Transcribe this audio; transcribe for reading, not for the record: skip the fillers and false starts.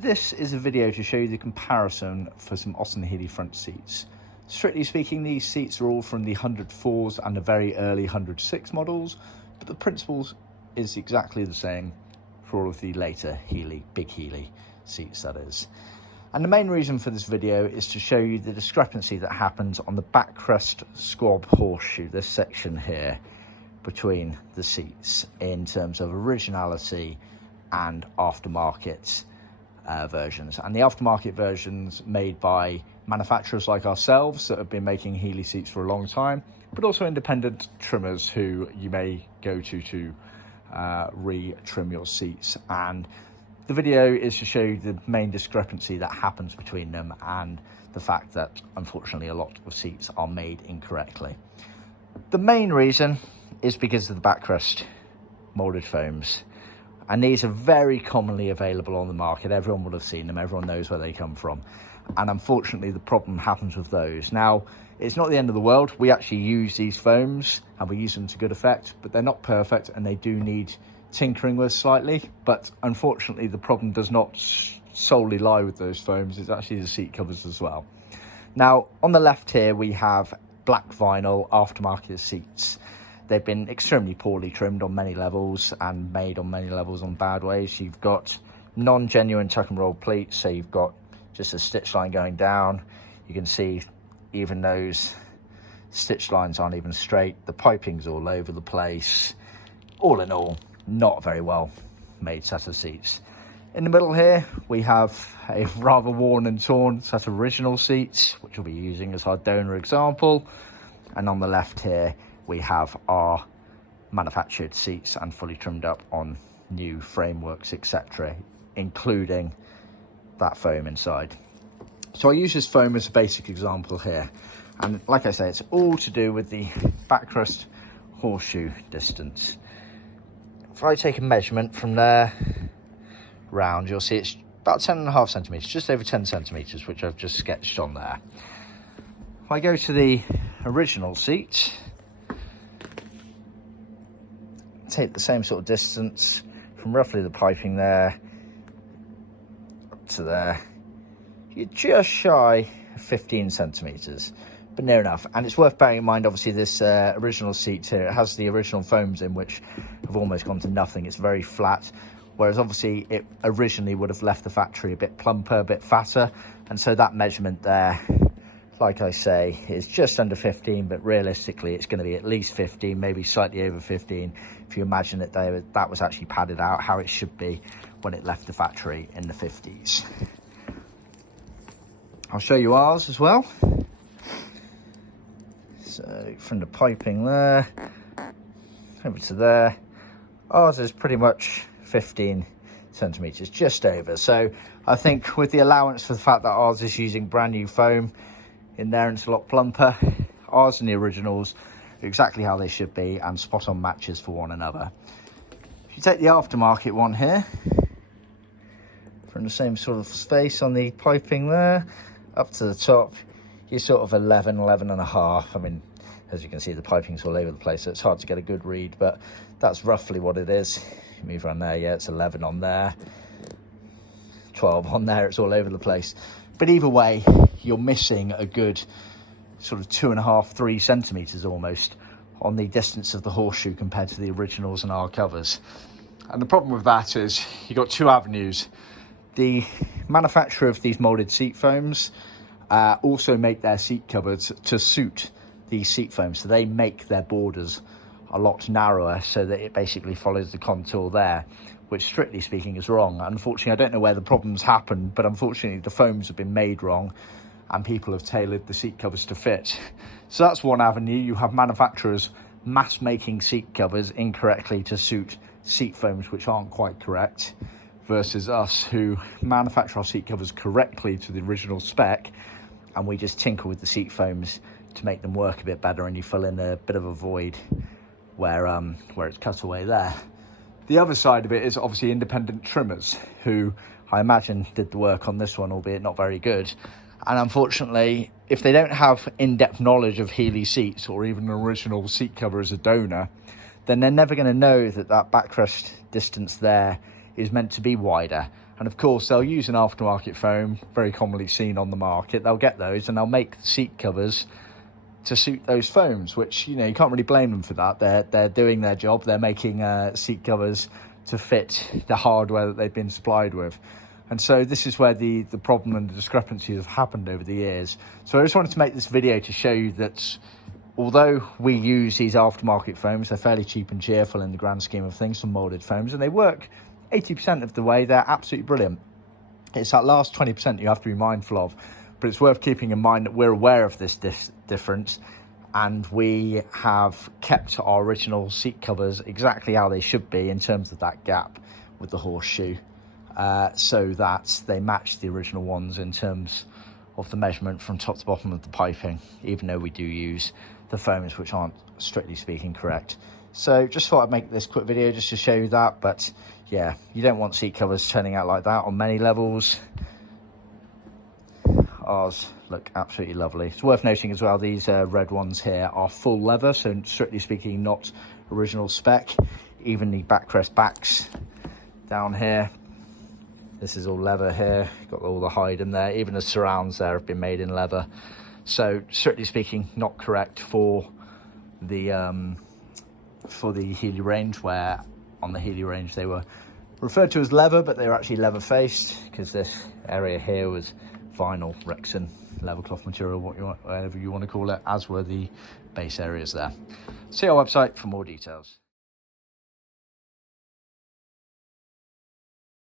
This is a video to show you the comparison for some Austin Healey front seats. Strictly speaking, these seats are all from the 104s and the very early 106 models, but the principles is exactly the same for all of the later Healey, big Healey seats, that is. And the main reason for this video is to show you the discrepancy that happens on the backrest squab horseshoe, this section here, between the seats in terms of originality and aftermarket versions. And the aftermarket versions made by manufacturers like ourselves that have been making Healey seats for a long time, but also independent trimmers who you may go to re-trim your seats. And the video is to show you the main discrepancy that happens between them and the fact that unfortunately a lot of seats are made incorrectly. The main reason is because of the backrest moulded foams. And these are very commonly available on the market. Everyone will have seen them. Everyone knows where they come from. And unfortunately, the problem happens with those. Now, it's not the end of the world. We actually use these foams and we use them to good effect, but they're not perfect and they do need tinkering with slightly. But unfortunately, the problem does not solely lie with those foams. It's actually the seat covers as well. Now, on the left here, we have black vinyl aftermarket seats. They've been extremely poorly trimmed on many levels and made on many levels on bad ways. You've got non-genuine tuck and roll pleats, so you've got just a stitch line going down. You can see even those stitch lines aren't even straight. The piping's all over the place. All in all, not a very well made set of seats. In the middle here, we have a rather worn and torn set of original seats, which we'll be using as our donor example. And on the left here, we have our manufactured seats and fully trimmed up on new frameworks, etc., including that foam inside. So I use this foam as a basic example here. And like I say, it's all to do with the backrest horseshoe distance. If I take a measurement from there round, you'll see it's about 10.5 centimetres, just over 10 centimetres, which I've just sketched on there. If I go to the original seat, take the same sort of distance from roughly the piping there up to there, you're just shy of 15 centimetres, but near enough. And it's worth bearing in mind, obviously, this original seat here, it has the original foams in, which have almost gone to nothing. It's very flat, whereas obviously it originally would have left the factory a bit plumper, a bit fatter, and so that measurement there, like I say, is just under 15, but realistically it's going to be at least 15, maybe slightly over 15, if you imagine that that was actually padded out how it should be when it left the factory in the 50s. I'll show you ours as well. So from the piping there, over to there, ours is pretty much 15 centimetres, just over. So I think with the allowance for the fact that ours is using brand new foam in there and it's a lot plumper, ours and the originals are exactly how they should be and spot on matches for one another. If you take the aftermarket one here, from the same sort of space on the piping there up to the top, you're sort of 11 and a half. I mean, as you can see, the piping's all over the place, so it's hard to get a good read, but that's roughly what it is. You move around there, yeah, it's 11 on there, 12 on there, it's all over the place. But either way, you're missing a good sort of 2.5, 3 centimetres almost on the distance of the horseshoe compared to the originals and our covers. And the problem with that is you've got two avenues. The manufacturer of these moulded seat foams also make their seat covers to suit these seat foams. So they make their borders a lot narrower so that it basically follows the contour there, which strictly speaking is wrong. Unfortunately, I don't know where the problems happen, but unfortunately the foams have been made wrong and people have tailored the seat covers to fit. So that's one avenue. You have manufacturers mass making seat covers incorrectly to suit seat foams which aren't quite correct, versus us who manufacture our seat covers correctly to the original spec, and we just tinker with the seat foams to make them work a bit better, and you fill in a bit of a void where it's cut away there. The other side of it is obviously independent trimmers who I imagine did the work on this one, albeit not very good. And unfortunately, if they don't have in-depth knowledge of Healey seats or even an original seat cover as a donor, then they're never going to know that that backrest distance there is meant to be wider And of course, they'll use an aftermarket foam, very commonly seen on the market. They'll get those and they'll make the seat covers to suit those foams, which, you know, you can't really blame them for that. They're doing their job. They're making seat covers to fit the hardware that they've been supplied with. And so this is where the problem and the discrepancies have happened over the years. So I just wanted to make this video to show you that although we use these aftermarket foams, they're fairly cheap and cheerful in the grand scheme of things, some moulded foams, and they work 80% of the way. They're absolutely brilliant. It's that last 20% you have to be mindful of, but it's worth keeping in mind that we're aware of this difference, and we have kept our original seat covers exactly how they should be in terms of that gap with the horseshoe, so that they match the original ones in terms of the measurement from top to bottom of the piping, even though we do use the foams which aren't strictly speaking correct. So just thought I'd make this quick video just to show you that. But yeah, you don't want seat covers turning out like that on many levels. Ours look absolutely lovely. It's worth noting as well, these red ones here are full leather, so strictly speaking not original spec. Even the backrest backs down here, this is all leather here, got all the hide in there. Even the surrounds there have been made in leather, so strictly speaking not correct for the Healey range, where on the Healey range they were referred to as leather, but they were actually leather faced, because this area here was vinyl, Rexon, leather cloth material, whatever you want to call it, as were the base areas there. See our website for more details.